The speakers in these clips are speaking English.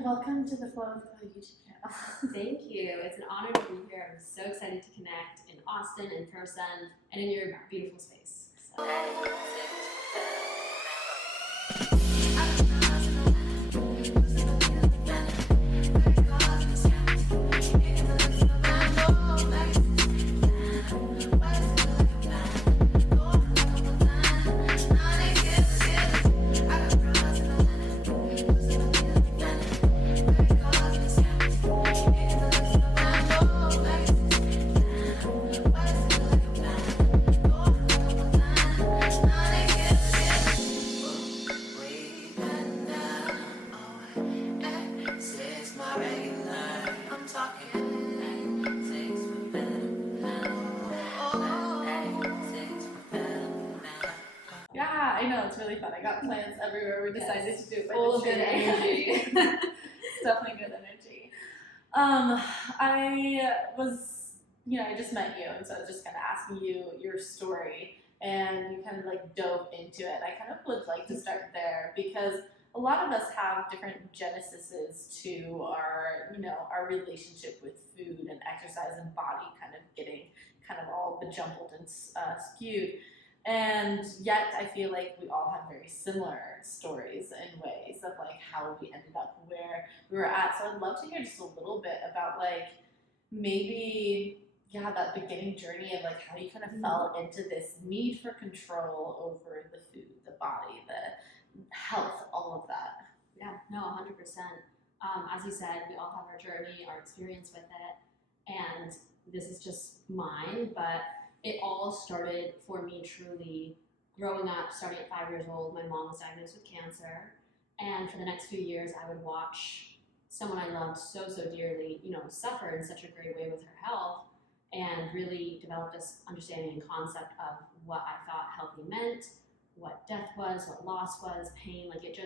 and welcome to the Flow with Chlo YouTube channel. Thank you. It's an honor to be here. I'm so excited to connect in Austin, in person, and in your beautiful space. So. Yeah, I know, it's really fun. I got plants everywhere. We decided to do it by full the of good tree. energy. It's definitely good energy. I was, I just met you, and so I was just kind of asking you your story, and you kind of like dove into it. I kind of would like to start there because a lot of us have different genesis to our, our relationship with food and exercise and body kind of getting kind of all bejumbled and skewed. And yet I feel like we all have very similar stories and ways of like how we ended up where we were at. So I'd love to hear just a little bit about like maybe, that beginning journey of like how you kind of fell into this need for control over the food, the body, the health, all of that. Yeah, no, 100%. As you said, we all have our journey, our experience with it, and this is just mine, but it all started for me truly growing up, starting at 5 years old. My mom was diagnosed with cancer, and for the next few years I would watch someone I loved so dearly, suffer in such a great way with her health, and really develop this understanding and concept of what I thought healthy meant, what death was, what loss was, pain. Like it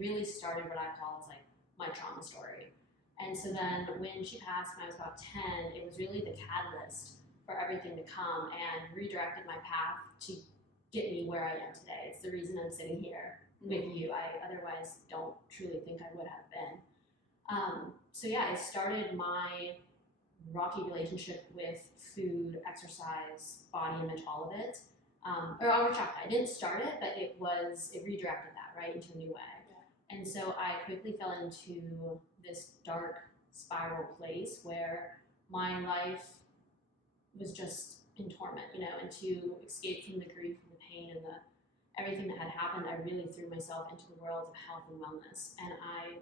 really started what I call as like my trauma story. And so then when she passed when I was about 10, it was really the catalyst for everything to come and redirected my path to get me where I am today. It's the reason I'm sitting here with you. I otherwise don't truly think I would have been. So yeah, I started my rocky relationship with food, exercise, body image, all of it. Or I'll retract that. I didn't start it, but it redirected that right into a new way. Yeah. And so I quickly fell into this dark spiral place where my life was just in torment, and to escape from the grief and the pain and everything that had happened, I really threw myself into the world of health and wellness. And I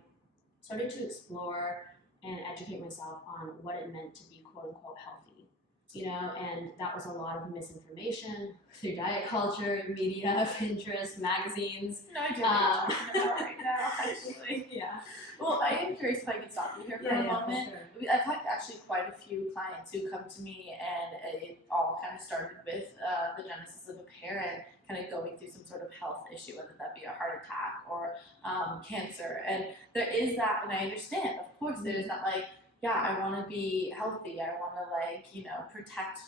started to explore and educate myself on what it meant to be quote unquote healthy, and that was a lot of misinformation through diet culture, media, Pinterest, magazines. No idea what you're talking about right now, actually. Yeah. Well, I am curious if I could stop you here for a moment. For sure. I've had actually quite a few clients who come to me, and it all kind of started with the genesis of a parent kind of going through some sort of health issue, whether that be a heart attack or cancer. And there is that, and I understand, of course, there's that like, I want to be healthy. I want to protect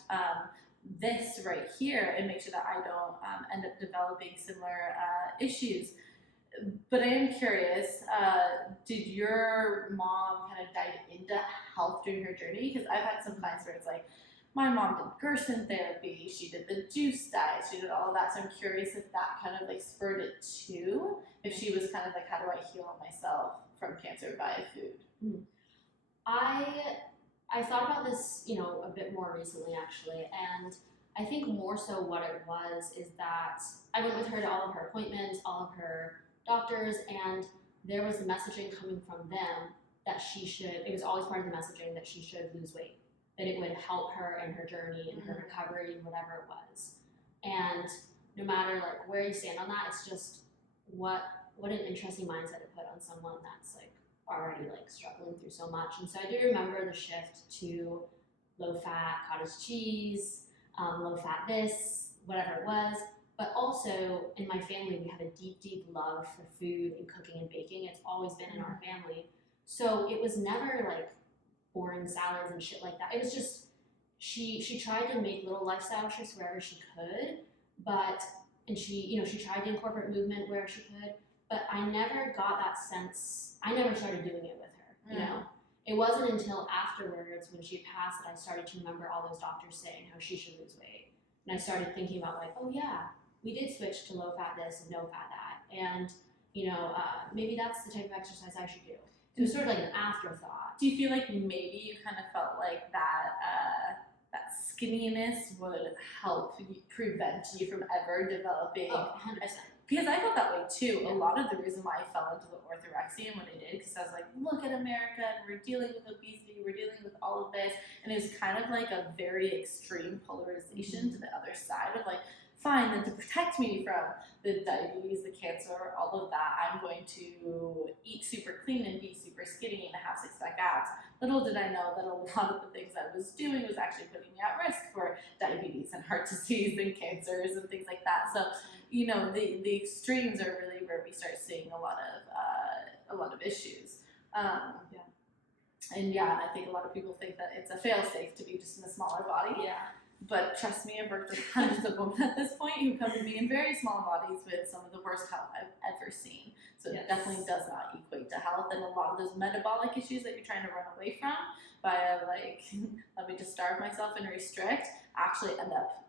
this right here and make sure that I don't end up developing similar issues. But I am curious, did your mom kind of dive into health during her journey? Because I've had some clients where it's like, my mom did Gerson therapy, she did the juice diet, she did all of that. So I'm curious if that kind of like spurred it too, if she was kind of like, how do I heal myself from cancer via food? I thought about this, a bit more recently actually, and I think more so what it was is that I went with her to all of her appointments, all of her doctors, and there was the messaging coming from them that it was always part of the messaging that she should lose weight, that it would help her in her journey and her recovery and whatever it was. And no matter like where you stand on that, it's just what an interesting mindset to put on someone that's like already like struggling through so much. And so I do remember the shift to low fat cottage cheese, low fat this, whatever it was. But also in my family, we have a deep love for food and cooking and baking. It's always been in our family. So it was never like boring salads and shit like that. It was just, she tried to make little lifestyle shifts wherever she could, and she tried to incorporate movement where she could, but I never got that sense. I never started doing it with you know. It wasn't until afterwards, when she passed, that I started to remember all those doctors saying how she should lose weight. And I started thinking about like, oh yeah, we did switch to low fat this and no fat that. And, you know, maybe that's the type of exercise I should do. It was sort of like an afterthought. Do you feel like maybe you kind of felt like that skinniness would help prevent you from ever developing? Oh, 100%. Because I felt that way too. A lot of the reason why I fell into the orthorexia and what I did, because I was like, look at America, we're dealing with obesity, we're dealing with all of this. And it was kind of like a very extreme polarization to the other side of like, fine, then to protect me from the diabetes, the cancer, all of that, I'm going to eat super clean and be super skinny and have six-pack abs. Little did I know that a lot of the things I was doing was actually putting me at risk for diabetes and heart disease and cancers and things like that. So, you know, the extremes are really where we start seeing a lot of issues. And yeah, I think a lot of people think that it's a fail-safe to be just in a smaller body. Yeah. But trust me, I've worked with hundreds of women at this point who come to me in very small bodies with some of the worst health I've ever seen. So it definitely does not equate to health. And a lot of those metabolic issues that you're trying to run away from by like, let me just starve myself and restrict, actually end up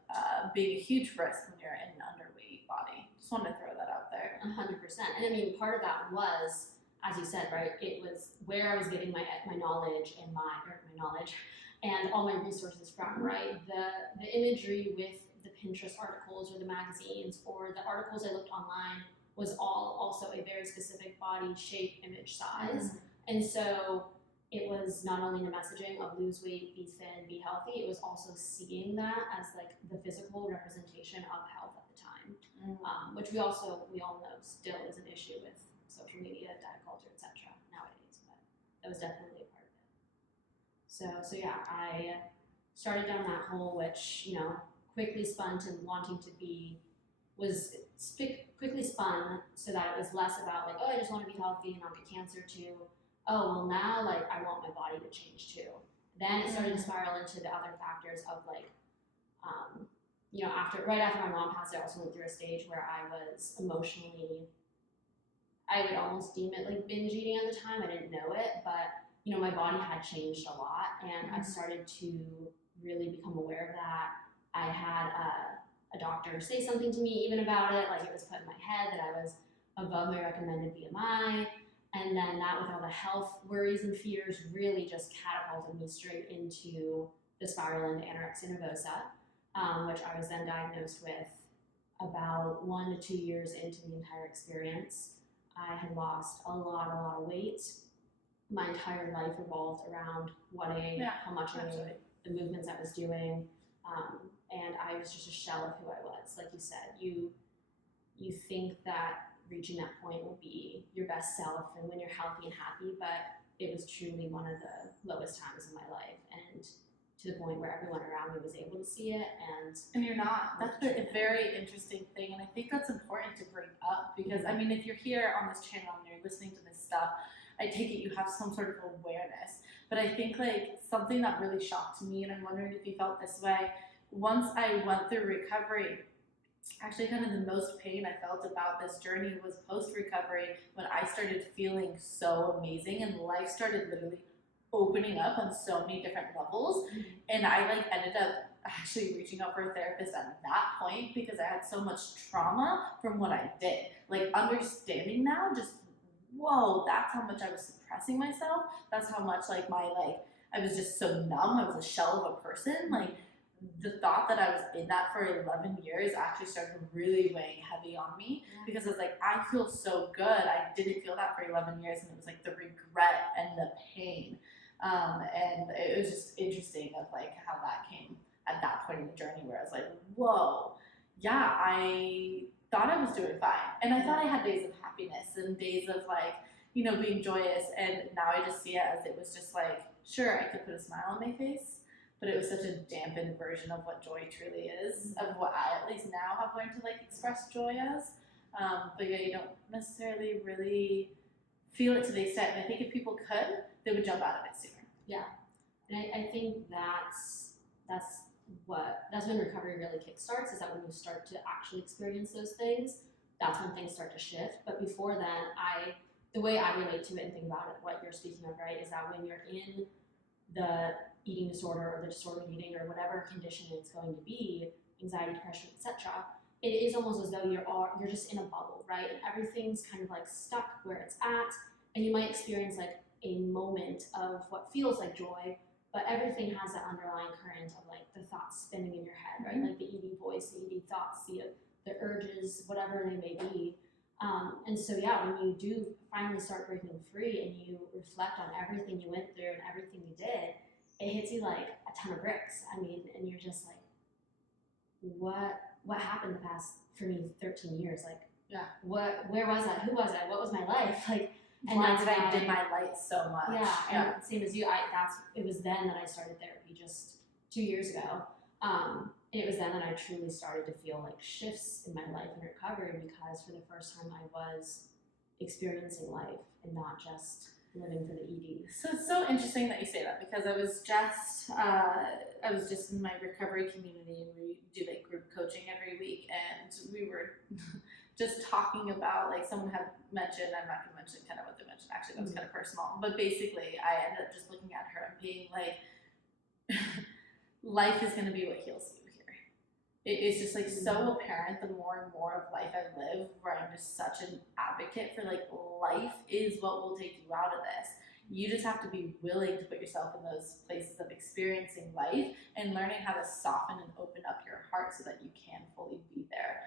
being a huge risk when you're in an underweight body. Just wanted to throw that out there. 100%. And I mean, part of that was, as you said, right, it was where I was getting my knowledge and my knowledge and all my resources from, right? The imagery with the Pinterest articles or the magazines or the articles I looked online was all also a very specific body shape, image, size. And so it was not only the messaging of lose weight, be thin, be healthy, it was also seeing that as like the physical representation of health at the time, which we all know still is an issue with social media, diet culture, etc. nowadays, but that was definitely a part of it. So yeah, I started down that hole, which, you know, quickly spun to wanting to be, quickly spun so that it was less about like, oh, I just want to be healthy and not get cancer, to, oh, well now like I want my body to change too. Then it started to spiral into the other factors of like, you know, right after my mom passed, I also went through a stage where I was emotionally, I would almost deem it like binge eating at the time. I didn't know it, but you know, my body had changed a lot, and I started to really become aware of that. I had a doctor say something to me even about it, like it was put in my head that I was above my recommended BMI, and then that with all the health worries and fears really just catapulted me straight into the spiral into anorexia nervosa, which I was then diagnosed with about 1 to 2 years into the entire experience. I had lost a lot of weight. My entire life revolved around what I ate, how much I ate, the movements I was doing, and I was just a shell of who I was. Like you said, you think that reaching that point will be your best self and when you're healthy and happy, but it was truly one of the lowest times in my life, and to the point where everyone around me was able to see it, and you're not. That's a very interesting thing, and I think that's important to bring up because I mean, if you're here on this channel and you're listening to this stuff, I take it you have some sort of awareness. But I think like something that really shocked me, and I'm wondering if you felt this way, once I went through recovery, actually kind of the most pain I felt about this journey was post-recovery, when I started feeling so amazing and life started literally opening up on so many different levels. And I like ended up actually reaching out for a therapist at that point because I had so much trauma from what I did. Like understanding now, just whoa, that's how much I was suppressing myself. That's how much like I was just so numb. I was a shell of a person. Like the thought that I was in that for 11 years actually started really weighing heavy on me because I was like, I feel so good. I didn't feel that for 11 years, and it was like the regret and the pain. And it was just interesting of like how that came at that point in the journey where I was like, whoa, yeah, I thought I was doing fine. And I thought I had days of happiness and days of like, you know, being joyous. And now I just see it as it was just like, sure, I could put a smile on my face, but it was such a dampened version of what joy truly is, of what I at least now have learned to like express joy as. But yeah, you don't necessarily really feel it to the extent. And I think if people could, they would jump out of it sooner. Yeah, and I think that's when recovery really kickstarts, is that when you start to actually experience those things, that's when things start to shift. But before then, I the way I relate to it and think about it, what you're speaking of, right, is that when you're in the eating disorder or the disordered eating or whatever condition it's going to be, anxiety, depression, etc., it is almost as though you're just in a bubble, right? And everything's kind of like stuck where it's at, and you might experience like a moment of what feels like joy, but everything has that underlying current of like the thoughts spinning in your head, right? Like the eating voice, the eating thoughts, the urges, whatever they may be. And so yeah, when you do finally start breaking free and you reflect on everything you went through and everything you did, it hits you like a ton of bricks. I mean, and you're just like, what happened the past, for me, 13 years? Like, where was I? Who was I? What was my life? Like, and why that's did I dim my light so much? Yeah, and same as you, it was then that I started therapy just 2 years ago. And it was then that I truly started to feel like shifts in my life and recovery, because for the first time I was experiencing life and not just living for the ED. So it's so interesting that you say that, because I was just in my recovery community, and we do like group coaching every week, and we were just talking about, like, someone had mentioned, I'm not going to mention kind of what they mentioned, actually that was kind of personal, but basically I ended up just looking at her and being like, life is going to be what heals you here. It is just like so apparent the more and more of life I live, where I'm just such an advocate for like, life is what will take you out of this. You just have to be willing to put yourself in those places of experiencing life and learning how to soften and open up your heart so that you can fully be there.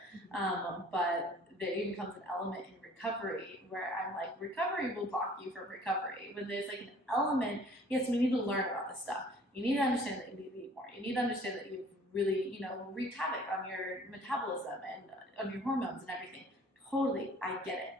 But there even comes an element in recovery where I'm like, recovery will block you from recovery. When there's like an element, yes, we need to learn about this stuff. You need to understand that you need to eat more. You need to understand that you've really, wreaked havoc on your metabolism and on your hormones and everything. Totally, I get it.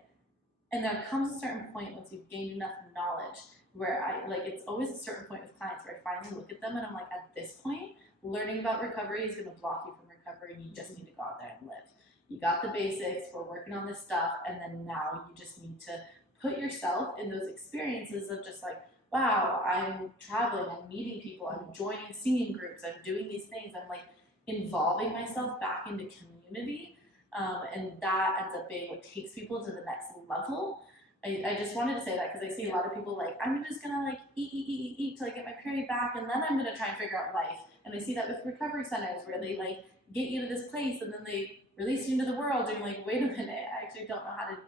And there comes a certain point once you've gained enough knowledge where it's always a certain point with clients where I finally look at them and I'm like, at this point, learning about recovery is going to block you from recovery, and you just need to go out there and live. You got the basics, we're working on this stuff, and then now you just need to put yourself in those experiences of just like, wow, I'm traveling, I'm meeting people, I'm joining singing groups, I'm doing these things, I'm like involving myself back into community. And that ends up being what takes people to the next level. I just wanted to say that because I see a lot of people like, I'm just gonna like eat till I get my period back, and then I'm gonna try and figure out life. And I see that with recovery centers where they like get you to this place and then they release you into the world, and you're like, wait a minute, I actually don't know how to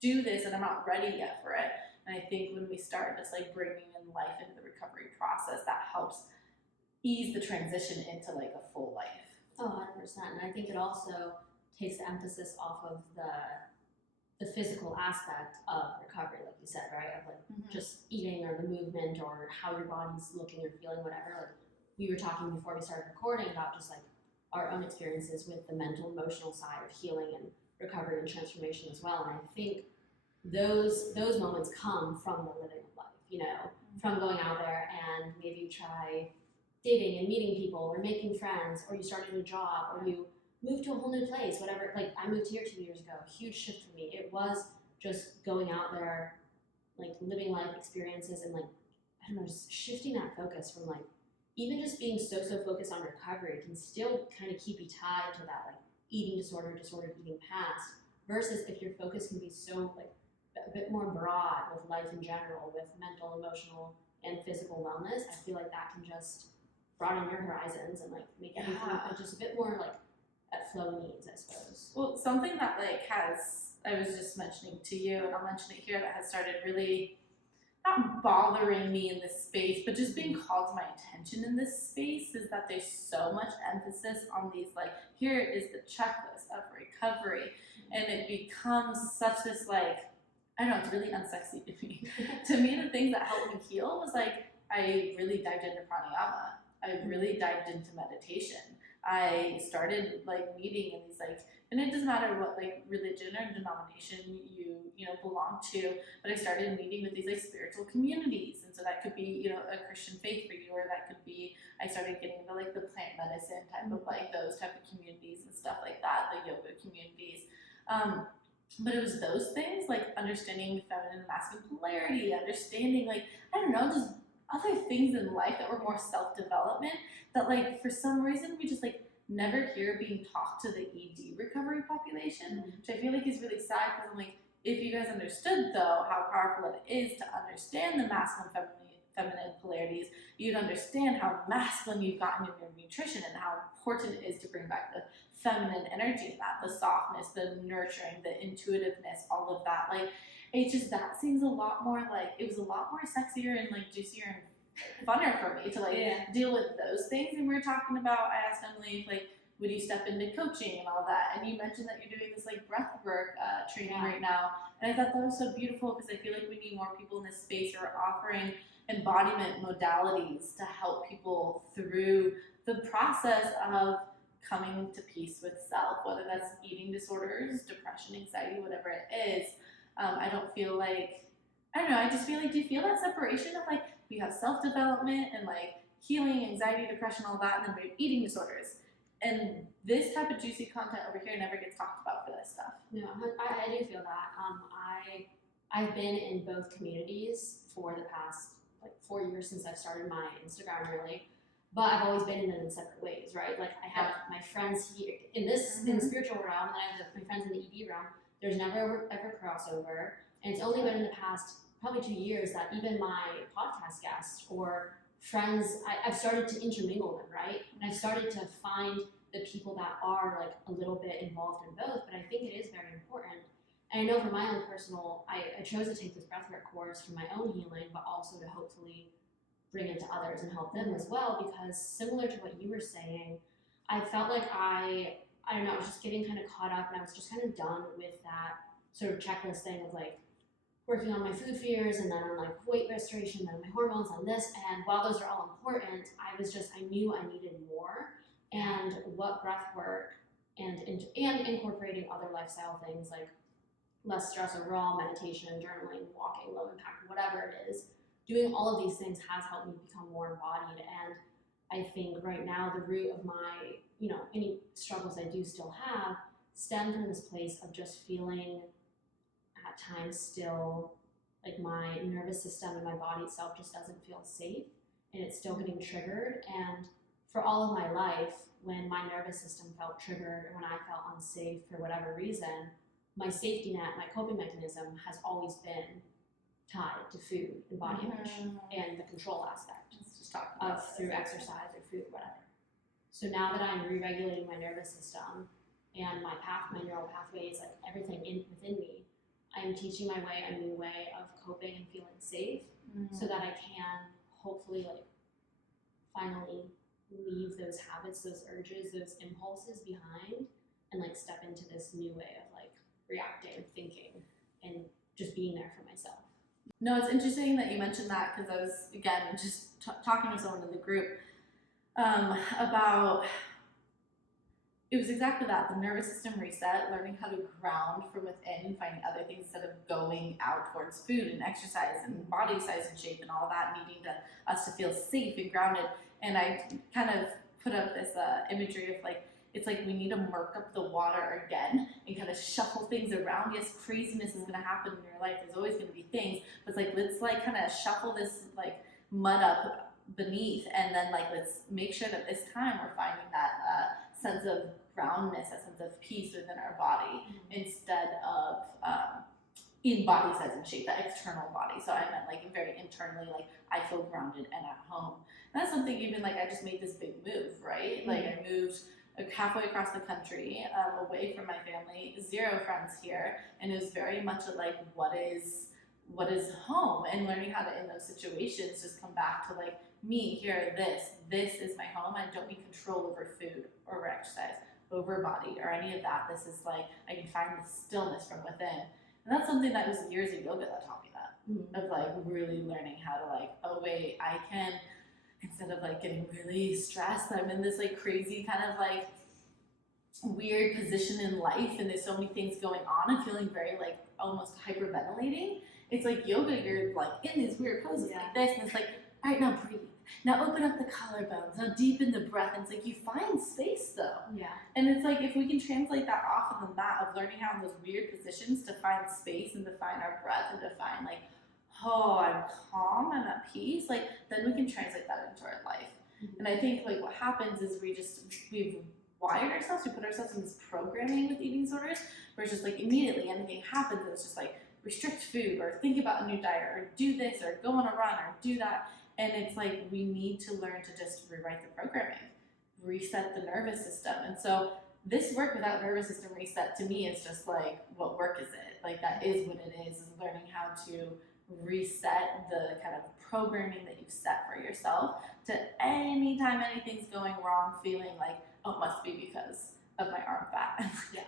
do this and I'm not ready yet for it. And I think when we start just like bringing in life into the recovery process, that helps ease the transition into like a full life. Oh, 100%. And I think it also takes the emphasis off of the physical aspect of recovery, like you said, right? Of like just eating or the movement or how your body's looking or feeling, whatever. Like we were talking before we started recording about just like our own experiences with the mental, emotional side of healing and recovery and transformation as well. And I think those moments come from the living of life, from going out there and maybe you try dating and meeting people or making friends, or you start a new job, or you move to a whole new place, whatever. Like I moved here 2 years ago, huge shift for me. It was just going out there, like living life experiences and like, I don't know, just shifting that focus from like, even just being so focused on recovery can still kind of keep you tied to that like eating disorder eating past, versus if your focus can be so like a bit more broad with life in general, with mental, emotional, and physical wellness, I feel like that can just broaden your horizons and like make everything just a bit more like that flow needs, I suppose. Well, something that like I was just mentioning to you, and I'll mention it here, that has started really not bothering me in this space, but just being called to my attention in this space, is that there's so much emphasis on these, like, here is the checklist of recovery, and it becomes such this like, I don't know, it's really unsexy to me. To me, the things that helped me heal was like, I really dived into pranayama. I really dived into meditation. I started like meeting in these like, and it doesn't matter what like religion or denomination you belong to, but I started meeting with these like spiritual communities, and so that could be a Christian faith for you, or that could be, I started getting into like the plant medicine type of like those type of communities and stuff like that, the yoga communities. But it was those things, like understanding the feminine and masculine polarity, understanding like, I don't know, just other things in life that were more self-development, that like for some reason we just like never hear being taught to the ED recovery population, which I feel like is really sad, because I'm like, if you guys understood though how powerful it is to understand the masculine feminine polarities, you'd understand how masculine you've gotten in your nutrition and how important it is to bring back the feminine energy in that, the softness, the nurturing, the intuitiveness, all of that. Like, it's just, that seems a lot more like, it was a lot more sexier and like juicier and funner for me to like deal with those things. And we were talking about, I asked Emily, like, would you step into coaching and all that? And you mentioned that you're doing this like breath work training right now. And I thought that was so beautiful because I feel like we need more people in this space who are offering embodiment modalities to help people through the process of coming to peace with self, whether that's eating disorders, depression, anxiety, whatever it is. I don't feel like, I don't know, I just feel like, do you feel that separation of like, we have self-development and like healing, anxiety, depression, all that, and then we have eating disorders. And this type of juicy content over here never gets talked about for this stuff. No, I do feel that. I've been in both communities for the past like 4 years since I've started my Instagram, really. But I've always been in them in separate ways, right? Like I have my friends here in this in the spiritual realm, and I have my friends in the ED realm. There's never ever crossover, and it's only been in the past probably 2 years that even my podcast guests or friends, I've started to intermingle them, right? And I've started to find the people that are like a little bit involved in both, but I think it is very important. And I know for my own personal, I chose to take this breathwork course for my own healing, but also to hopefully bring it to others and help them as well, because similar to what you were saying, I felt like I don't know, I was just getting kind of caught up, and I was just kind of done with that sort of checklist thing of like working on my food fears and then on like weight restoration, then my hormones, on this. And while those are all important, I knew I needed more. And what breath work and incorporating other lifestyle things like less stress overall, meditation, journaling, walking, low impact, whatever it is, doing all of these things has helped me become more embodied. And I think right now the root of my, any struggles I do still have stem from this place of just feeling at times still like my nervous system and my body itself just doesn't feel safe, and it's still getting triggered. And for all of my life, when my nervous system felt triggered or when I felt unsafe for whatever reason, my safety net, my coping mechanism has always been tied to food and body image and the control aspect of through exercise or food, whatever. So now that I'm re-regulating my nervous system and my neural pathways, like everything within me, I'm teaching my way a new way of coping and feeling safe, so that I can hopefully like finally leave those habits, those urges, those impulses behind, and like step into this new way of like reacting, thinking, and just being there for myself. No, it's interesting that you mentioned that, because I was, again, just talking to someone in the group about, it was exactly that, the nervous system reset, learning how to ground from within, finding other things instead of going out towards food and exercise and body size and shape and all that, needing us to feel safe and grounded. And I kind of put up this imagery of like, it's like we need to murk up the water again and kind of shuffle things around. Yes, craziness is going to happen in your life. There's always going to be things, but it's like, let's like kind of shuffle this like mud up beneath, and then like let's make sure that this time we're finding that sense of groundness, a sense of peace within our body, instead of in body size and shape, the external body. So I meant like very internally, like I feel grounded and at home. And that's something even like I just made this big move, right? Like I moved halfway across the country, away from my family, 0 friends here, and it was very much like what is home, and learning how to in those situations just come back to like me here, this is my home. I don't need control over food, over exercise, over body, or any of that. This is like I can find the stillness from within. And that's something that was years of yoga that taught me that, of like really learning how to like, oh wait, I can, instead of like getting really stressed, I'm in this like crazy kind of like weird position in life, and there's so many things going on and feeling very like almost hyperventilating. It's like yoga, you're like in these weird poses like this, and it's like, all right, now breathe. Now open up the collarbones, now deepen the breath. And it's like you find space though. Yeah. And it's like if we can translate that off of the mat of learning how in those weird positions to find space and to find our breath and to find like, oh, I'm calm, I'm at peace, like then we can translate that into our life. And I think like what happens is we've wired ourselves, we put ourselves in this programming with eating disorders, where it's just like immediately anything happens, it's just like restrict food or think about a new diet or do this or go on a run or do that. And it's like we need to learn to just rewrite the programming, reset the nervous system. And so this work without nervous system reset to me is just like, what work is it? Like that is what it is learning how to reset the kind of programming that you've set for yourself to anytime anything's going wrong, feeling like, oh, it must be because of my arm fat. Yeah.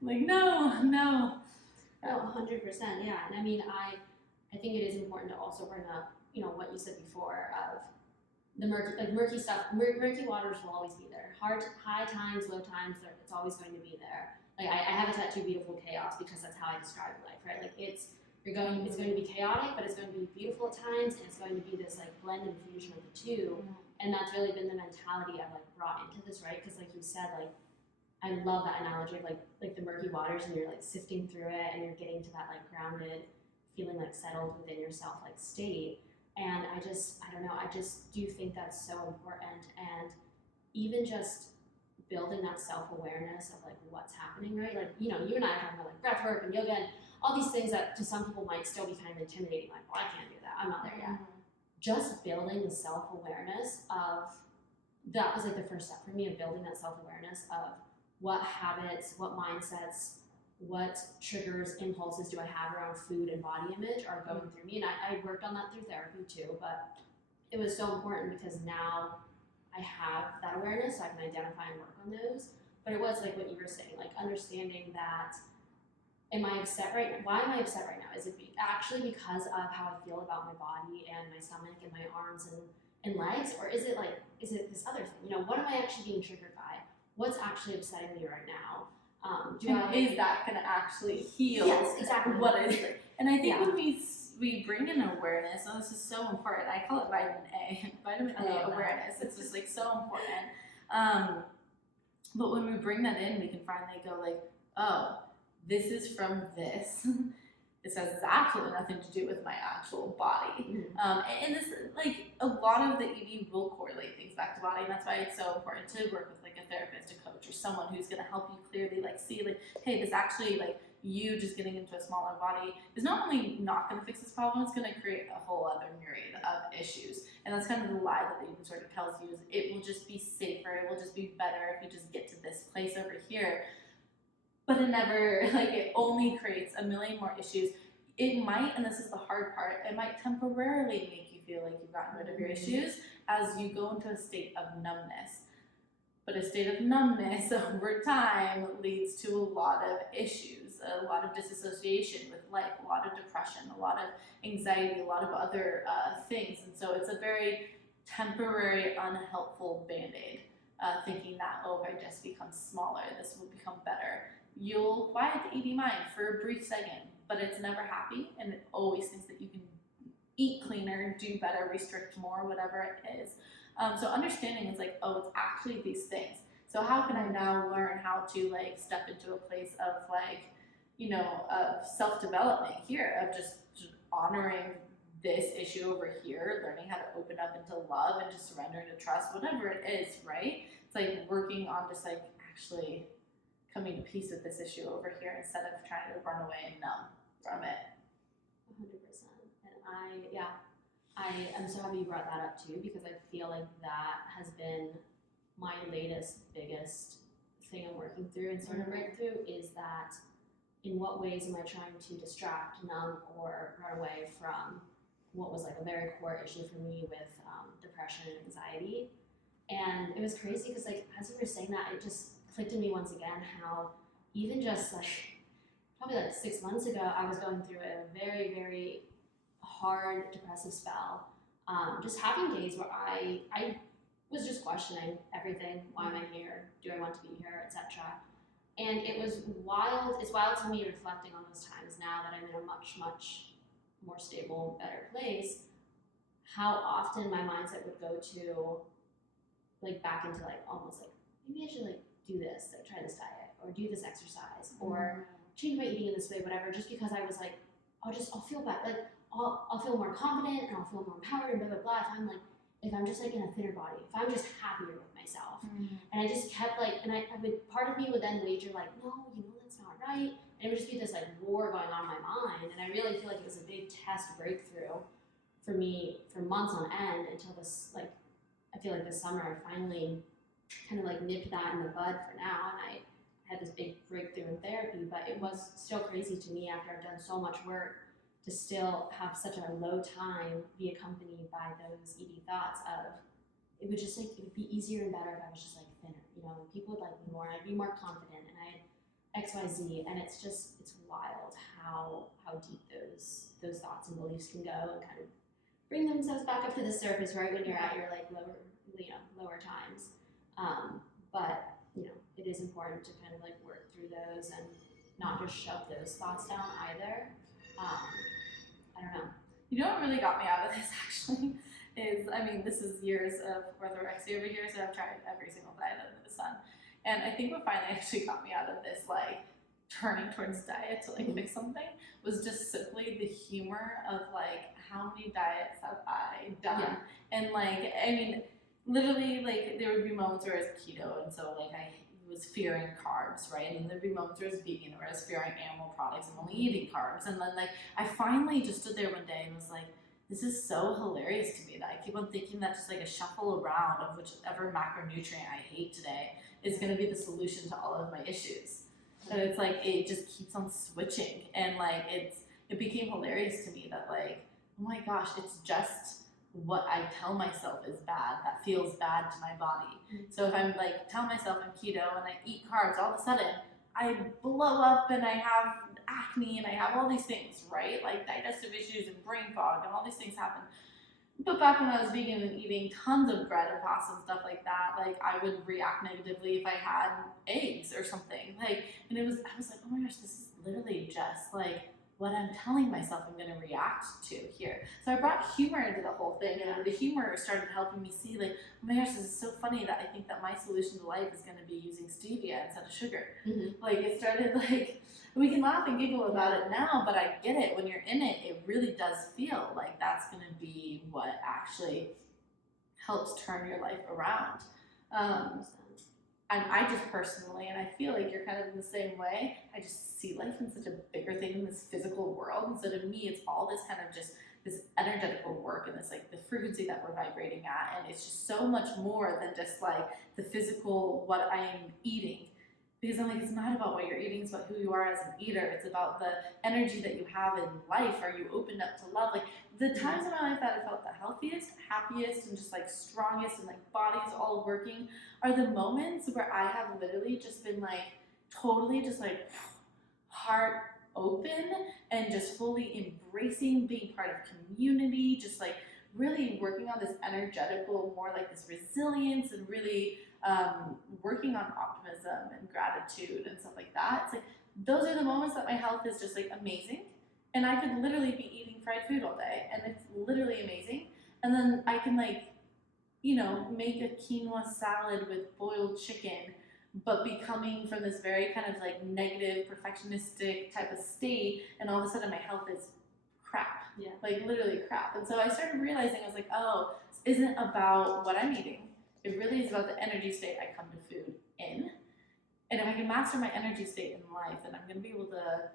Like, no. No, 100%, yeah. And I mean, I think it is important to also bring up, you know, what you said before of the murky stuff. Murky waters will always be there. High times, low times, it's always going to be there. Like I have a tattoo, beautiful chaos, because that's how I describe life, right? Like it's going to be chaotic, but it's going to be beautiful at times, and it's going to be this like blend and fusion of the two. And that's really been the mentality I've like brought into this, right? Because like you said, like I love that analogy of like the murky waters, and you're like sifting through it, and you're getting to that like grounded, feeling like settled within yourself like state. And I don't know, I just do think that's so important. And even just building that self-awareness of like what's happening, right? Like, you know, you and I are talking about like breath work and yoga and all these things that to some people might still be kind of intimidating, like, well, I can't do that, I'm not there yet. Just building the self-awareness of, that was like the first step for me, of building that self-awareness of what habits, what mindsets, what triggers, impulses do I have around food and body image are going through me. And I worked on that through therapy too, but it was so important because now I have that awareness, so I can identify and work on those. But it was like what you were saying, like understanding that, am I upset right now? Why am I upset right now? Is it actually because of how I feel about my body and my stomach and my arms and legs? Or is it this other thing? You know, what am I actually being triggered by? What's actually upsetting me right now? Is that going to actually heal? Yes, exactly. What is it? And I think when we bring in awareness, and this is so important. I call it vitamin A awareness. It's just like so important. But when we bring that in, we can finally go like, oh, this is from this. This has absolutely nothing to do with my actual body. And this, like, a lot of the ED will correlate things back to body, and that's why it's so important to work with like a therapist, a coach, or someone who's going to help you clearly like see like, hey, this actually, like, you just getting into a smaller body is not only not going to fix this problem, it's going to create a whole other myriad of issues. And that's kind of the lie that the eating disorder tells you, is it will just be safer, it will just be better if you just get to this place over here. But it never, like, it only creates a million more issues. It might, and this is the hard part, it might temporarily make you feel like you've gotten rid of your issues as you go into a state of numbness. But a state of numbness over time leads to a lot of issues, a lot of disassociation with life, a lot of depression, a lot of anxiety, a lot of other things. And so it's a very temporary, unhelpful Band-Aid, thinking that, oh, if I just become smaller, this will become better. You'll quiet the ED mind for a brief second, but it's never happy, and it always thinks that you can eat cleaner, do better, restrict more, whatever it is. So understanding is like, oh, it's actually these things. So how can I now learn how to like step into a place of like, you know, of self-development here, of just honoring this issue over here, learning how to open up into love and just surrender to trust, whatever it is, right? It's like working on just like actually coming to peace with this issue over here instead of trying to run away and numb from it. 100%. And I am so happy you brought that up too, because I feel like that has been my latest, biggest thing I'm working through and starting to break through, is that in what ways am I trying to distract, numb, or run away from what was like a very core issue for me with depression and anxiety. And it was crazy because like as you were saying that, it just clicked in me once again how even just like probably like 6 months ago, I was going through a very, very hard depressive spell. Just having days where I was just questioning everything. Why am I here? Do I want to be here? Etc. And it was wild. It's wild to me reflecting on those times now that I'm in a much, much more stable, better place, how often my mindset would go to like back into like almost like, maybe I should like do this, like try this diet or do this exercise or change my eating in this way, whatever, just because I was like, I'll feel better, like I'll feel more confident and I'll feel more empowered and blah, blah, blah. If I'm like if I'm just like in a thinner body, if I'm just happier with myself. And I just kept like, and I would, part of me would then wager like, no, you know, that's not right. And it would just be this like war going on in my mind. And I really feel like it was a big test breakthrough for me for months on end until this, like, I feel like this summer I finally kind of like nipped that in the bud for now. And I had this big breakthrough in therapy, but it was still crazy to me after I've done so much work to still have such a low time be accompanied by those eating thoughts of, it would just like, it would be easier and better if I was just like thinner, you know, and people would like me more and I'd be more confident and I had XYZ, and it's just, it's wild how deep those thoughts and beliefs can go and kind of bring themselves back up to the surface right when you're at your like lower times. But you know, it is important to kind of like work through those and not just shove those thoughts down either. I don't know. You know what really got me out of this actually is, I mean, this is years of orthorexia over here, so I've tried every single diet under the sun. And I think what finally actually got me out of this, like, turning towards diet to like fix something, was just simply the humor of like, how many diets have I done? Yeah. And like, I mean, literally, like, there would be moments where I was keto, and so like I was fearing carbs, right? And then there'd be moments where I was vegan, or I was fearing animal products and only eating carbs. And then like, I finally just stood there one day and was like, this is so hilarious to me that I keep on thinking that just like a shuffle around of whichever macronutrient I hate today is going to be the solution to all of my issues. And it's like, it just keeps on switching. And like, it became hilarious to me that like, oh my gosh, it's just what I tell myself is bad that feels bad to my body. So if I'm like, tell myself I'm keto and I eat carbs, all of a sudden I blow up and I have acne and I have all these things, right? Like digestive issues and brain fog and all these things happen. But back when I was vegan and eating tons of bread and pasta and stuff like that, like I would react negatively if I had eggs or something. Like, and I was like, oh my gosh, this is literally just like what I'm telling myself I'm going to react to here. So I brought humor into the whole thing, and the humor started helping me see like, oh my gosh, this is so funny that I think that my solution to life is going to be using stevia instead of sugar. Like, it started like, we can laugh and giggle about it now, but I get it. When you're in it, it really does feel like that's going to be what actually helps turn your life around. And I just personally, and I feel like you're kind of in the same way, I just see life in such a bigger thing in this physical world. And so to me, it's all this kind of just this energetical work and this like the frequency that we're vibrating at. And it's just so much more than just like the physical, what I am eating. Because I'm like, it's not about what you're eating, it's about who you are as an eater. It's about the energy that you have in life. Are you opened up to love? Like, the times in my life that I felt the healthiest, happiest, and just like strongest, and like bodies all working, are the moments where I have literally just been like, totally just like heart open and just fully embracing being part of community, just like really working on this energetical, more like this resilience, and really working on optimism and gratitude and stuff like that. It's like, those are the moments that my health is just like amazing, and I could literally be eating fried food all day and it's literally amazing, and then I can like, you know, make a quinoa salad with boiled chicken, but be coming from this very kind of like negative perfectionistic type of state, and all of a sudden my health is crap. Yeah. Like literally crap. And so I started realizing, I was like, oh, this isn't about what I'm eating. It really is about the energy state I come to food in. And if I can master my energy state in life, then I'm going to be able to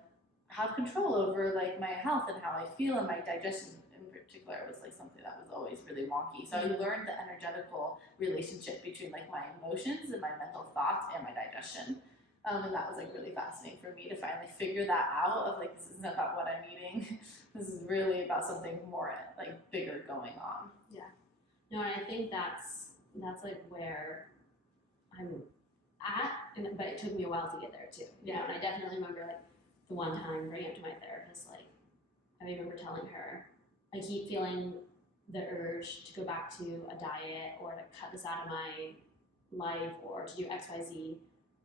have control over like my health and how I feel, and my digestion in particular was like something that was always really wonky. So I learned the energetical relationship between like my emotions and my mental thoughts and my digestion. And that was like really fascinating for me to finally figure that out of like, this isn't about what I'm eating. This is really about something more like bigger going on. Yeah. No, and I think that's like where I'm at, but it took me a while to get there too. You know, and I definitely remember like the one time bringing it to my therapist, like I remember telling her, I keep feeling the urge to go back to a diet or to cut this out of my life or to do XYZ.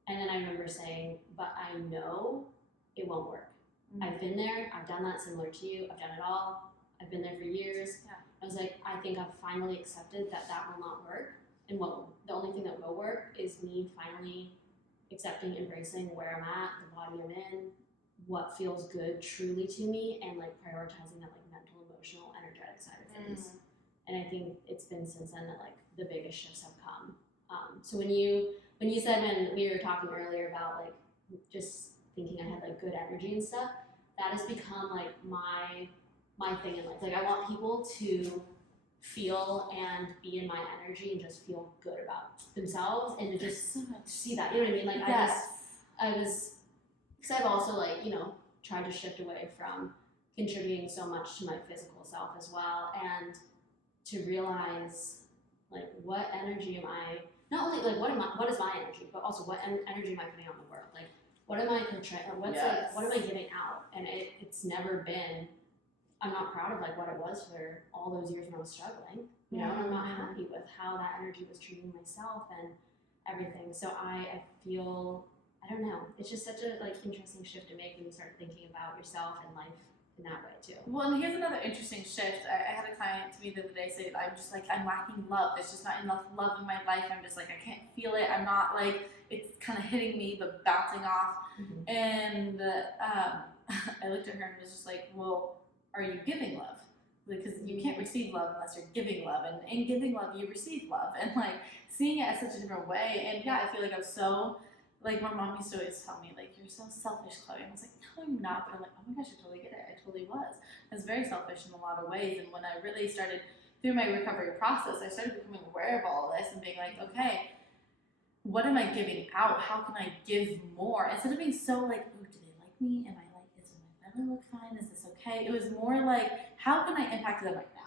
And then I remember saying, but I know it won't work. I've been there, I've done that similar to you, I've done it all, I've been there for years. Yeah. I was like, I think I've finally accepted that that will not work. And the only thing that will work is me finally accepting, embracing where I'm at, the body I'm in, what feels good truly to me, and like prioritizing that like mental, emotional, energetic side of things. And I think it's been since then that like the biggest shifts have come. So when you said, when we were talking earlier about like just thinking I had like good energy and stuff, that has become like my thing in life. Like I want people to feel and be in my energy and just feel good about themselves and to just see that, you know what I mean? Like Yes. I was, because I've also like, you know, tried to shift away from contributing so much to my physical self as well, and to realize like what energy am I, not only like what is my energy, but also what energy am I putting out in the world? Like what am I portraying, or what's like, what am I giving out? And it's never been, I'm not proud of like what it was for all those years when I was struggling, you know, and I'm not happy with how that energy was treating myself and everything. So I feel, I don't know, it's just such a like interesting shift to make when you start thinking about yourself and life in that way too. Well, and here's another interesting shift. I had a client to me the other day say, I'm just like, I'm lacking love. There's just not enough love in my life. I'm just like, I can't feel it. I'm not like, it's kind of hitting me, but bouncing off. Mm-hmm. And I looked at her and was just like, well, are you giving love? Because you can't receive love unless you're giving love. And in giving love, you receive love. And like seeing it as such a different way. And yeah, I feel like I'm so, like my mom used to always tell me, like, you're so selfish, Chloe. And I was like, no, I'm not. But I'm like, oh my gosh, I totally get it. I totally was. I was very selfish in a lot of ways. And when I really started, through my recovery process, I started becoming aware of all of this and being like, okay, what am I giving out? How can I give more? Instead of being so like, oh, do they like me? Am I like, does my belly look fine? Is this okay? It was more like, how can I impact them right now?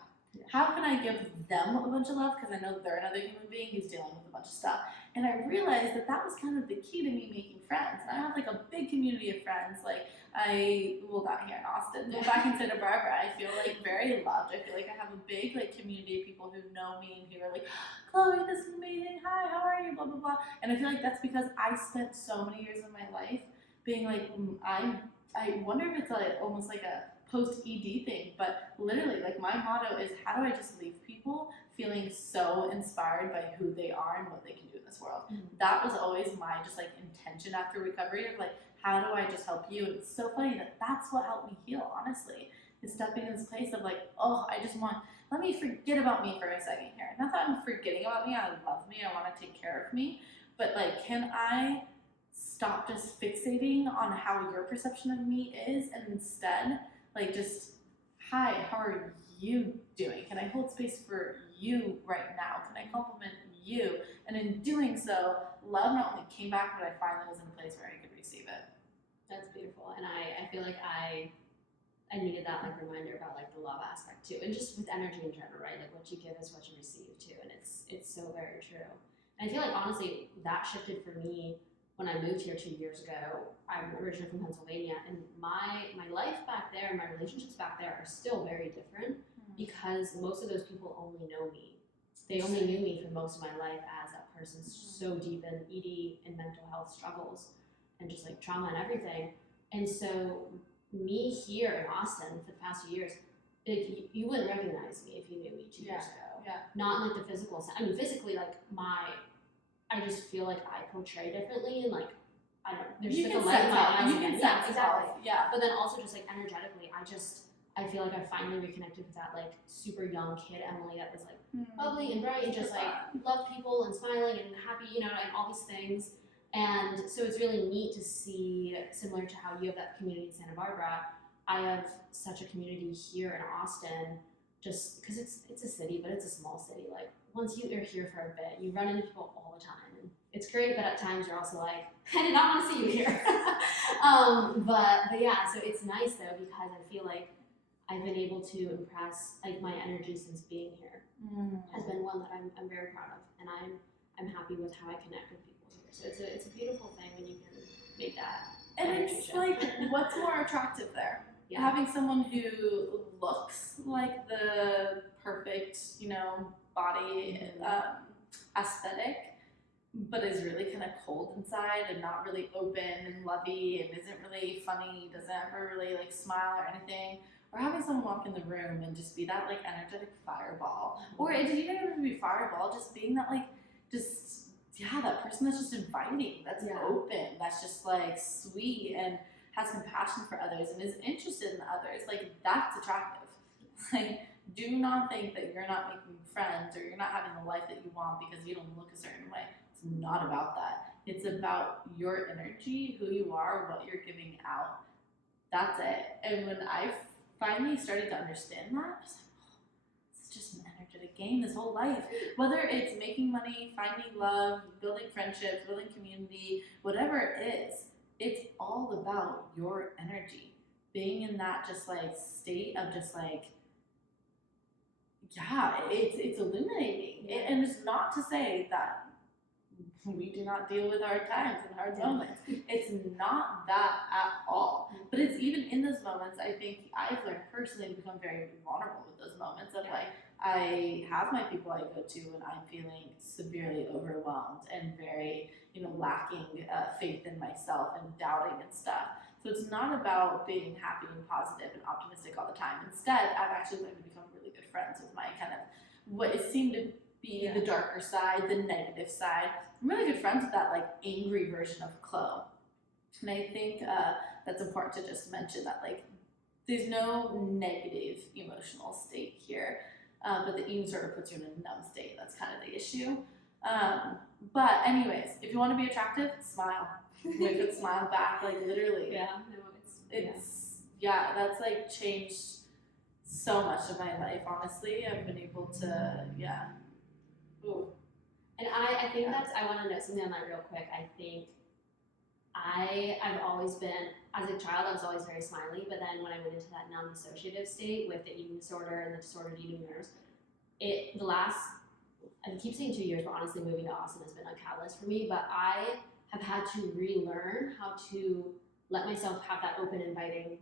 How can I give them a bunch of love? Because I know they're another human being who's dealing with a bunch of stuff. And I realized that that was kind of the key to me making friends. And I have like a big community of friends. Like not here in Austin, but back in Santa Barbara, I feel like very loved. I feel like I have a big like community of people who know me and who are like, Chloe, this is amazing. Hi, how are you? Blah, blah, blah. And I feel like that's because I spent so many years of my life being like, I wonder if it's like almost like a post-ED thing, but literally like my motto is, how do I just leave people feeling so inspired by who they are and what they can do in this world? Mm-hmm. That was always my just like intention after recovery of like, how do I just help you? And it's so funny that that's what helped me heal, honestly, is stepping in this place of like, oh, I just want, let me forget about me for a second here. Not that I'm forgetting about me, I love me, I want to take care of me, but like, can I stop just fixating on how your perception of me is, and instead like just, hi, how are you doing? Can I hold space for you right now? Can I compliment you? And in doing so, love not only came back, but I finally was in a place where I could receive it. That's beautiful. And I feel like I needed that like reminder about like the love aspect too, and just with energy in general, right? Like what you give is what you receive too, and it's so very true. And I feel like honestly that shifted for me when I moved here 2 years ago. I'm originally from Pennsylvania, and my life back there and my relationships back there are still very different because most of those people only know me. They only knew me for most of my life as that person so deep in ED and mental health struggles and just like trauma and everything. And so me here in Austin for the past few years, you wouldn't recognize me if you knew me 2 years ago. Yeah. Not in like the physical sense. I mean, physically, like I just feel like I portray differently, and like I don't. There's You like can a light in sense my off. eyes You again. can Yeah, sense exactly. off. Yeah. But then also just like energetically, I feel like I finally reconnected with that like super young kid Emily that was like bubbly and bright and just like loved people and smiling and happy, you know, and all these things. And so it's really neat to see, similar to how you have that community in Santa Barbara, I have such a community here in Austin, just because it's a city, but it's a small city. Like once you are here for a bit, you run into people all the time. And it's great, but at times you're also like, I did not want to see you here. But yeah, so it's nice though, because I feel like I've been able to impress, like my energy since being here has been one that I'm very proud of, and I'm happy with how I connect with people here. So it's a beautiful thing when you can make that. And it's like, what's more attractive there? Yeah. Having someone who looks like the perfect, you know, body aesthetic, but is really kind of cold inside and not really open and lovey and isn't really funny, doesn't ever really like smile or anything. Or having someone walk in the room and just be that like energetic fireball. Or it didn't even have to be fireball, just being that like, just, yeah, that person that's just inviting, that's open, that's just like sweet and has compassion for others and is interested in others. Like that's attractive. Like Do not think that you're not making friends or you're not having the life that you want because you don't look a certain way. It's not about that. It's about your energy, who you are, what you're giving out. That's it. And when I finally started to understand that, I was like, oh, this is just an energetic game this whole life. Whether it's making money, finding love, building friendships, building community, whatever it is, it's all about your energy. Being in that just like state of just like, yeah, it's illuminating. And it's not to say that we do not deal with hard times and hard moments. It's not that at all. But it's even in those moments, I think I've learned personally to become very vulnerable with those moments of like, I have my people I go to when I'm feeling severely overwhelmed and very, lacking faith in myself and doubting and stuff. So it's not about being happy and positive and optimistic all the time. Instead, I've actually learned to become really good friends with my kind of what it seemed to be the darker side, the negative side. I'm really good friends with that like angry version of Chloe. And I think that's important to just mention that like there's no negative emotional state here, but the eating sort of puts you in a numb state. That's kind of the issue. But anyways, if you want to be attractive, smile. Make it smile back, like literally. Yeah, that's like changed so much of my life. Honestly, I've been able to, Ooh. And I think I want to note something on that real quick. I think I've always been, as a child, I was always very smiley, but then when I went into that non-dissociative state with the eating disorder and the disordered eating disorders, I keep saying 2 years, but honestly moving to Austin has been a catalyst for me, but I have had to relearn how to let myself have that open, inviting,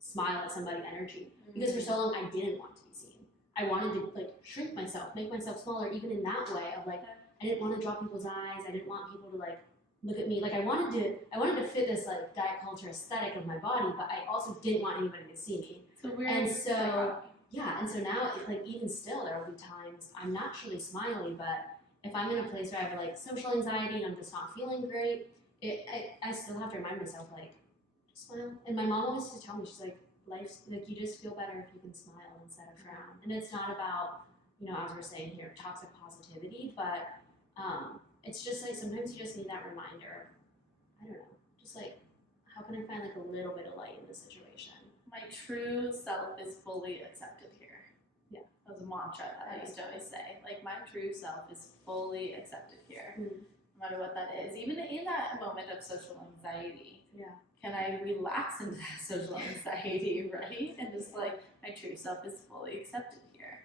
smile at somebody energy. Because for so long I didn't want to be seen. I wanted to like shrink myself, make myself smaller, even in that way of like, I didn't want to draw people's eyes. I didn't want people to like look at me. Like I wanted to fit this like diet culture aesthetic of my body, but I also didn't want anybody to see me. So weird. And so now like even still there will be times I'm naturally smiley, but if I'm in a place where I have like social anxiety and I'm just not feeling great, I still have to remind myself like, just smile. And my mom always used to tell me, she's like, life's like you just feel better if you can smile instead of frown. And it's not about, as we're saying here, toxic positivity, but it's just like sometimes you just need that reminder. I don't know, just like how can I find like a little bit of light in this situation? My true self is fully accepted here. Yeah, that was a mantra that I used to always say. Like my true self is fully accepted here, no matter what that is. Even in that moment of social anxiety, can I relax into that social anxiety, right? And just like my true self is fully accepted here.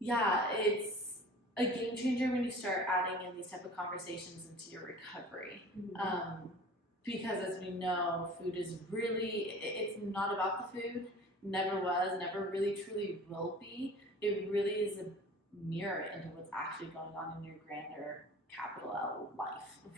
Yeah, it's a game changer when you start adding in these type of conversations into your recovery. Because as we know, food is really, it's not about the food, never was, never really truly will be. It really is a mirror into what's actually going on in your grander capital L life,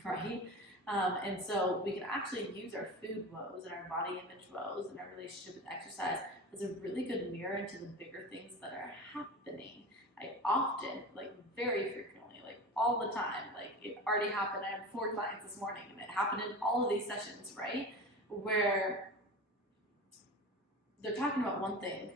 right? And so we can actually use our food woes and our body image woes and our relationship with exercise as a really good mirror into the bigger things that are happening. I often, like very frequently, like all the time, like it already happened. I had 4 clients this morning and it happened in all of these sessions, right? Where they're talking about one thing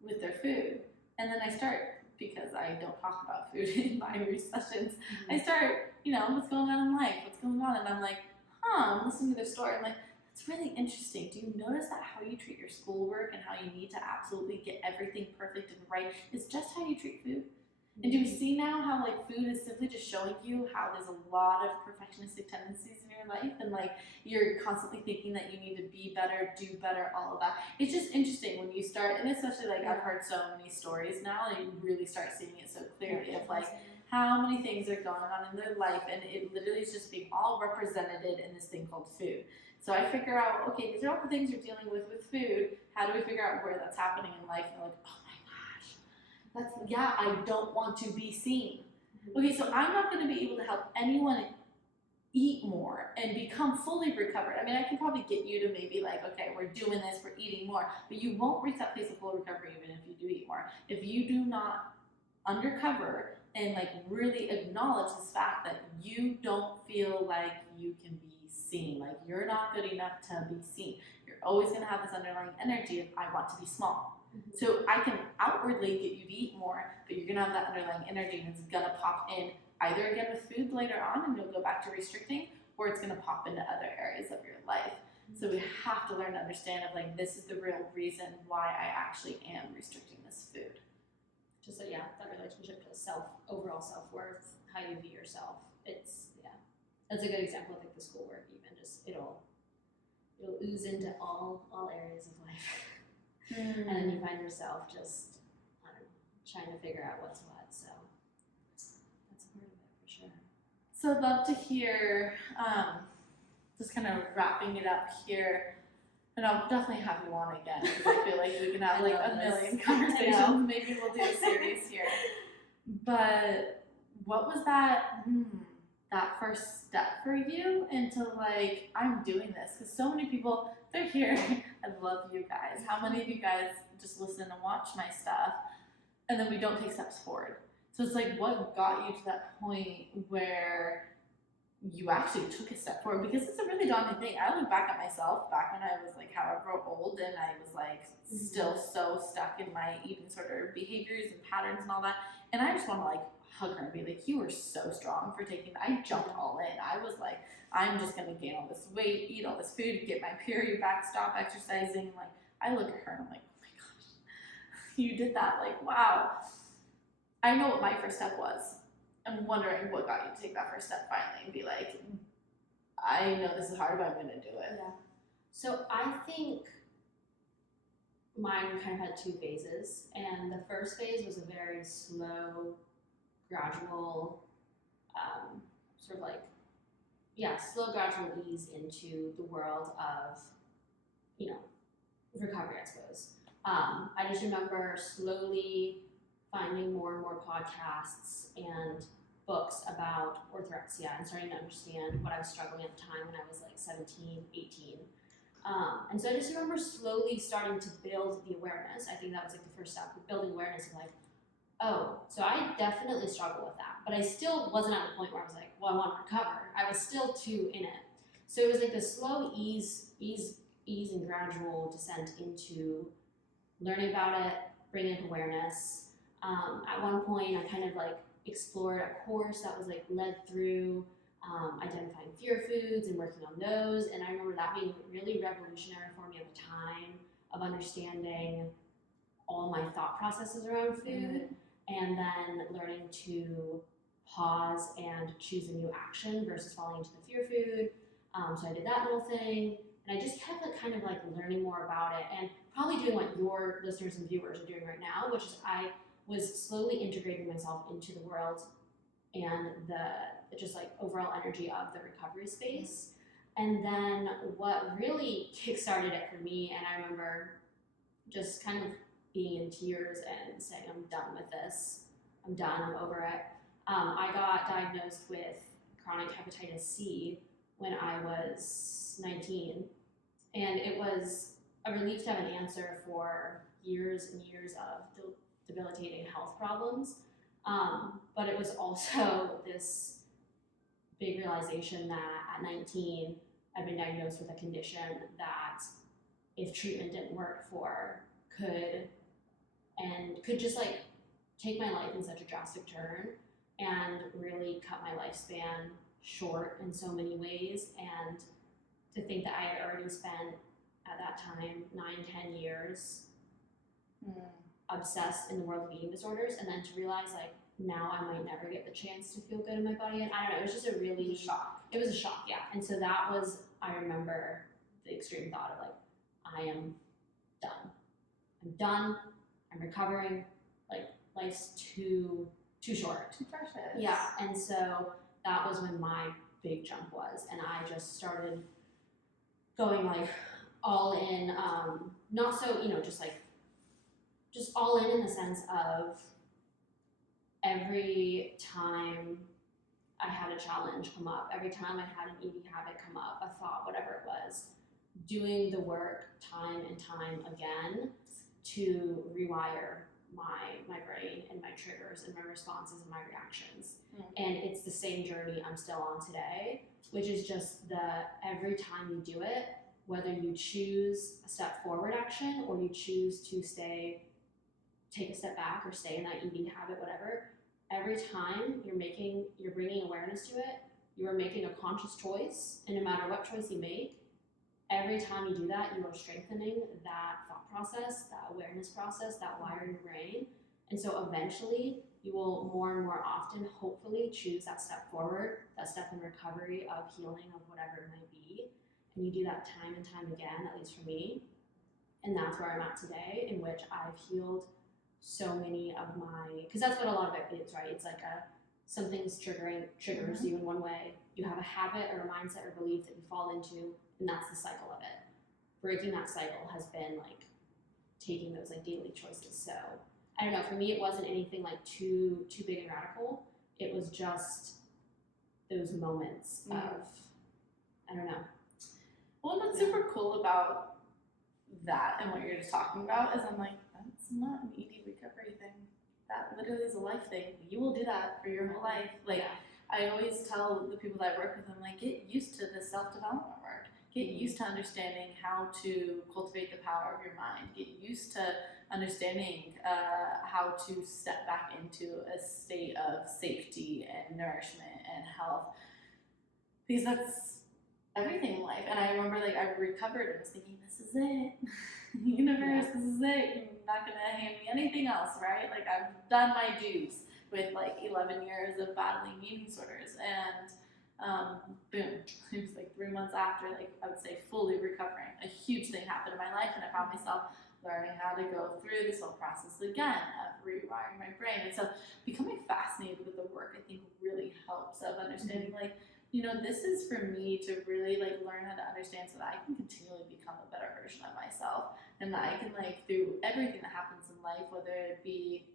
with their food. And then I start, because I don't talk about food in my sessions, I start, what's going on in life? What's going on? And I'm like, I'm listening to their story. I'm like, that's really interesting. Do you notice that how you treat your schoolwork and how you need to absolutely get everything perfect and right is just how you treat food? And do you see now how like food is simply just showing you how there's a lot of perfectionistic tendencies in your life and like you're constantly thinking that you need to be better, do better, all of that. It's just interesting when you start, and especially like I've heard so many stories now and you really start seeing it so clearly of like how many things are going on in their life and it literally is just being all represented in this thing called food. So I figure out, okay, these are all the things you're dealing with food. How do we figure out where that's happening in life? And they're like, oh my gosh, I don't want to be seen. Okay, so I'm not going to be able to help anyone eat more and become fully recovered. I mean, I can probably get you to maybe like, okay, we're doing this, we're eating more, but you won't reach that place of full recovery even if you do eat more. If you do not undercover and like really acknowledge this fact that you don't feel like you can be seen, like you're not good enough to be seen. You're always going to have this underlying energy of I want to be small. So I can outwardly get you to eat more, but you're gonna have that underlying energy and it's gonna pop in either again with food later on and you'll go back to restricting, or it's gonna pop into other areas of your life. So we have to learn to understand of like, this is the real reason why I actually am restricting this food. Just that relationship to overall self-worth, how you view yourself. That's a good example of like the schoolwork even, just it'll ooze into all areas of life. And then you find yourself just, I don't know, trying to figure out what's what, so that's a part of it for sure. So I'd love to hear, just kind of wrapping it up here, and I'll definitely have you on again, because I feel like we can have like a million conversations. Maybe we'll do a series here. But what was that first step for you into like, I'm doing this? Because so many people, they're here. I love you guys. How many of you guys just listen and watch my stuff, and then we don't take steps forward? So it's like, what got you to that point where you actually took a step forward? Because it's a really daunting thing. I look back at myself back when I was like however old, and I was like still so stuck in my eating disorder behaviors and patterns and all that. And I just want to like hug her and be like, you were so strong for taking that. I jumped all in. I was like, I'm just gonna gain all this weight, eat all this food, get my period back, stop exercising. Like, I look at her and I'm like, oh my gosh, you did that. Like, wow. I know what my first step was. I'm wondering what got you to take that first step finally and be like, I know this is hard, but I'm gonna do it. Yeah. So I think mine kind of had two phases, and the first phase was a very slow, gradual, sort of like, slow, gradual ease into the world of, recovery, I suppose. I just remember slowly finding more and more podcasts and books about orthorexia and starting to understand what I was struggling at the time when I was like 17, 18. And so I just remember slowly starting to build the awareness. I think that was like the first step, building awareness of like, oh, so I definitely struggle with that. But I still wasn't at the point where I was like, well, I want to recover. I was still too in it. So it was like this slow ease and gradual descent into learning about it, bringing up awareness. At one point, I kind of like explored a course that was like led through identifying fear foods and working on those. And I remember that being really revolutionary for me at the time of understanding all my thought processes around food, and then learning to pause and choose a new action versus falling into the fear food. So I did that little thing, and I just kept like kind of like learning more about it, and probably doing what your listeners and viewers are doing right now, which is I was slowly integrating myself into the world and the just like overall energy of the recovery space. And then what really kickstarted it for me, and I remember just kind of being in tears and saying, I'm done with this. I'm done, I'm over it. I got diagnosed with chronic hepatitis C when I was 19. And it was a relief to have an answer for years and years of debilitating health problems. But it was also this big realization that at 19, I'd been diagnosed with a condition that if treatment didn't work for, could just like take my life in such a drastic turn and really cut my lifespan short in so many ways. And to think that I had already spent at that time 9-10 years obsessed in the world of eating disorders, and then to realize like now I might never get the chance to feel good in my body. And I don't know, it was just a really shock. It was a shock, yeah. And so that was, I remember the extreme thought of like, I am done. I'm done. I'm recovering. Like life's too short. Too precious. Yeah. And so that was when my big jump was, and I just started going like all in. Not so, just all in the sense of every time I had a challenge come up, every time I had an eating habit come up, a thought, whatever it was, doing the work time and time again to rewire my brain and my triggers and my responses and my reactions. And it's the same journey I'm still on today, which is just every time you do it, whether you choose a step forward action or you choose to take a step back or stay in that eating habit, whatever, every time you're bringing awareness to it, you are making a conscious choice, and no matter what choice you make, every time you do that, you are strengthening that thought process, that awareness process, that wire in your brain. And so eventually, you will more and more often, hopefully, choose that step forward, that step in recovery of healing of whatever it might be. And you do that time and time again, at least for me. And that's where I'm at today, in which I've healed so many of because that's what a lot of it is, right? It's like something's triggers you in one way. You have a habit or a mindset or belief that you fall into, and that's the cycle of it. Breaking that cycle has been like taking those like daily choices. So I don't know, for me it wasn't anything like too big and radical. It was just those moments of, I don't know. Well, what's super cool about that and what you're just talking about is I'm like, that's not an ED recovery thing. That literally is a life thing. You will do that for your whole life. Like, I always tell the people that I work with, I'm like, get used to the self-development work. Get used to understanding how to cultivate the power of your mind. Get used to understanding how to step back into a state of safety and nourishment and health. Because that's everything in life. And I remember like I recovered and was thinking, this is it. Universe, this is it. You're not gonna hand me anything else, right? Like I've done my dues with like 11 years of battling eating disorders, and boom, it was like 3 months after, like I would say fully recovering, a huge thing happened in my life, and I found myself learning how to go through this whole process again of rewiring my brain. And so becoming fascinated with the work, I think, really helps of understanding like, you know, this is for me to really like learn how to understand so that I can continually become a better version of myself, and that I can like through everything that happens in life, whether it be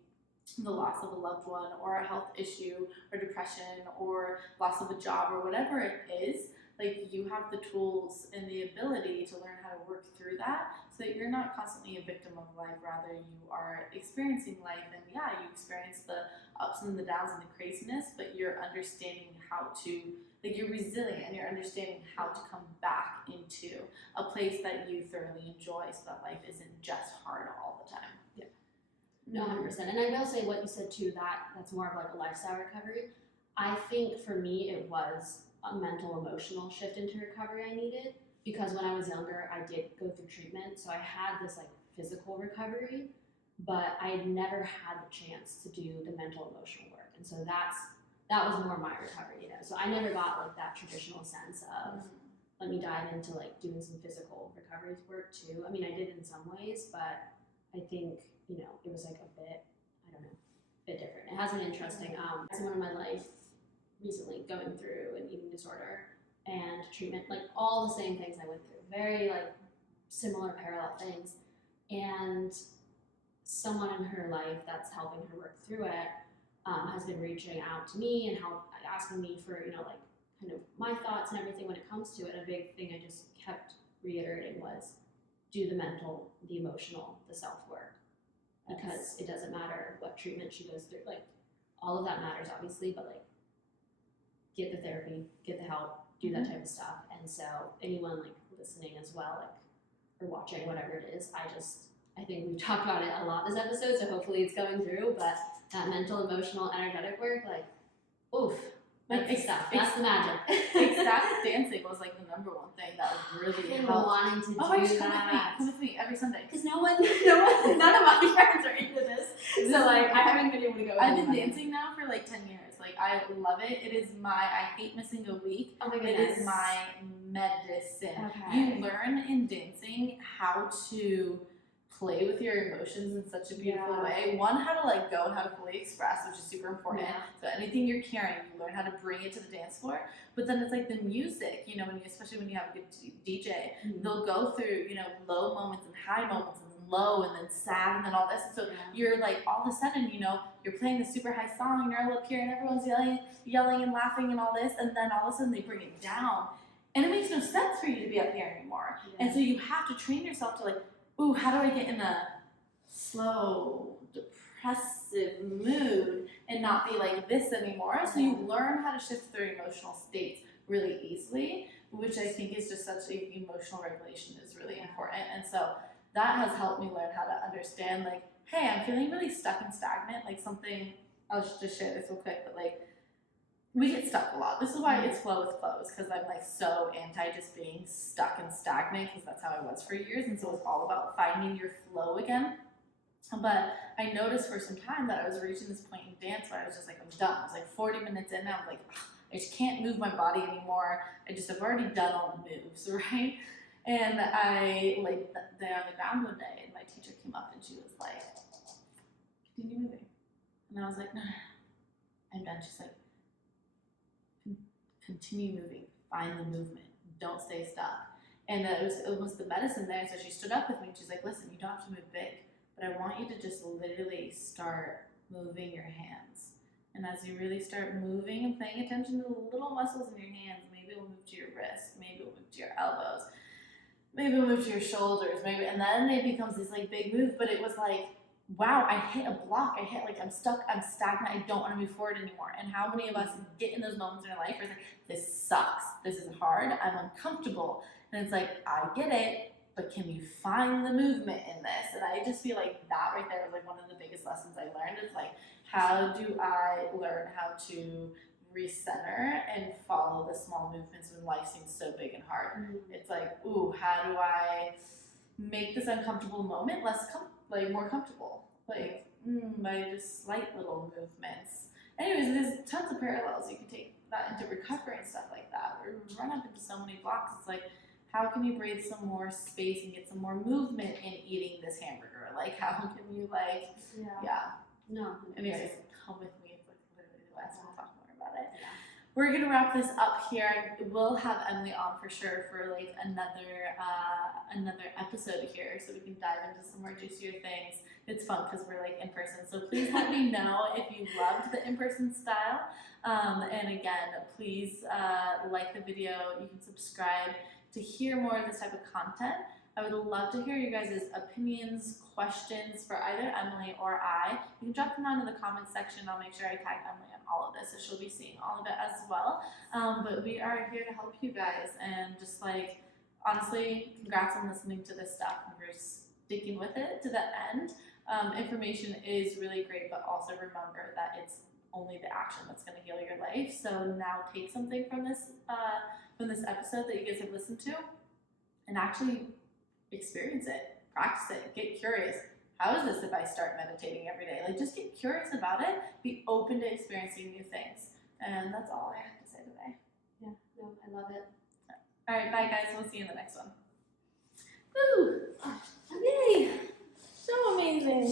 the loss of a loved one or a health issue or depression or loss of a job or whatever it is, like you have the tools and the ability to learn how to work through that so that you're not constantly a victim of life, rather you are experiencing life, and yeah, you experience the ups and the downs and the craziness, but you're understanding how to, like you're resilient and you're understanding how to come back into a place that you thoroughly enjoy so that life isn't just hard all the time. Yeah. No, 100%. And I will say what you said too, that's more of like a lifestyle recovery. I think for me it was a mental emotional shift into recovery I needed, because when I was younger I did go through treatment, so I had this like physical recovery, but I had never had the chance to do the mental emotional work, and so that was more my recovery, you know. So I never got like that traditional sense of let me dive into like doing some physical recovery work too. I mean, I did in some ways, but I think, you know, it was like a bit, I don't know, a bit different. It has been interesting. Someone in my life recently going through an eating disorder and treatment, like all the same things I went through, very like similar parallel things, and someone in her life that's helping her work through it has been reaching out to me and asking me for, you know, like kind of my thoughts and everything when it comes to it. A big thing I just kept reiterating was do the mental, the emotional, the self-work, because it doesn't matter what treatment she goes through, like all of that matters obviously, but like get the therapy, get the help, do that type of stuff. And so anyone like listening as well, like, or watching, whatever it is, I think we've talked about it a lot this episode, so hopefully it's going through, but that mental, emotional, energetic work, like, oof, that's the stuff. That's the magic. Ecstatic dancing was like the number one thing that would really I've been help. wanting to do that. Come with me every Sunday. Because none of my friends are into this. So like, I haven't been able to go. I've been dancing now for like 10 years. Like, I love it. It is I hate missing a week. Oh my goodness. It is my medicine. Okay. You learn in dancing how to play with your emotions in such a beautiful way. One, how to let go and how to fully express, which is super important. Yeah. So anything you're carrying, you learn how to bring it to the dance floor. But then it's like the music, you know, especially when you have a good DJ, they'll go through, you know, low moments and high moments and then low and then sad and then all this. And so you're like, all of a sudden, you know, you're playing this super high song and you're all up here and everyone's yelling and laughing and all this. And then all of a sudden they bring it down. And it makes no sense for you to be up here anymore. Yeah. And so you have to train yourself to like, ooh, how do I get in a slow, depressive mood and not be like this anymore? So you learn how to shift through emotional states really easily which I think is just such like emotional regulation is really important. And so that has helped me learn how to understand like, hey, I'm feeling really stuck and stagnant. Like something, I'll just share this real quick, but like we get stuck a lot. This is why it's flow with clothes, because I'm like so anti just being stuck and stagnant, because that's how I was for years. And so it's all about finding your flow again. But I noticed for some time that I was reaching this point in dance where I was just like, I'm done. I was like 40 minutes in, and I was like, I just can't move my body anymore. I've already done all the moves, right? And I laid there on the ground one day, and my teacher came up and she was like, continue moving. And I was like, no, I'm done. She's like, continue moving, find the movement, don't stay stuck. And it was almost the medicine there. So she stood up with me and she's like, listen, you don't have to move big, but I want you to just literally start moving your hands. And as you really start moving and paying attention to the little muscles in your hands, maybe it'll move to your wrist, maybe it'll move to your elbows, maybe it'll move to your shoulders, maybe, and then it becomes this like big move. But it was like, wow, I hit a block. I hit like, I'm stuck, I'm stagnant, I don't want to move forward anymore. And how many of us get in those moments in our life where it's like, this sucks, this is hard, I'm uncomfortable. And it's like, I get it, but can you find the movement in this? And I just feel like that right there was like one of the biggest lessons I learned. It's like, how do I learn how to recenter and follow the small movements when life seems so big and hard? It's like, ooh, how do I make this uncomfortable moment more comfortable? Like, by just slight little movements. Anyways, there's tons of parallels. You can take that into recovery and stuff like that. We run up into so many blocks. It's like, how can you breathe some more space and get some more movement in eating this hamburger? Like, how can you No. Anyways, come with me. It's like literally the last. We'll talk more about it. Yeah. We're gonna wrap this up here. We'll have Emily on for sure for like another episode here, so we can dive into some more juicier things. It's fun because we're like in person. So please let me know if you loved the in-person style. And again, please like the video. You can subscribe to hear more of this type of content. I would love to hear you guys' opinions, questions for either Emily or I. You can drop them down in the comments section. I'll make sure I tag Emily on all of this, so she'll be seeing all of it as well. But we are here to help you guys, and just like, honestly, congrats on listening to this stuff and we're sticking with it to the end. Information is really great, but also remember that it's only the action that's going to heal your life. So now take something from this episode that you guys have listened to and actually experience it, practice it, get curious. How is this if I start meditating every day? Like, just get curious about it, be open to experiencing new things. And that's all I have to say today. Yeah, no, I love it. All right, bye guys, we'll see you in the next one. Woo! Yay! So amazing.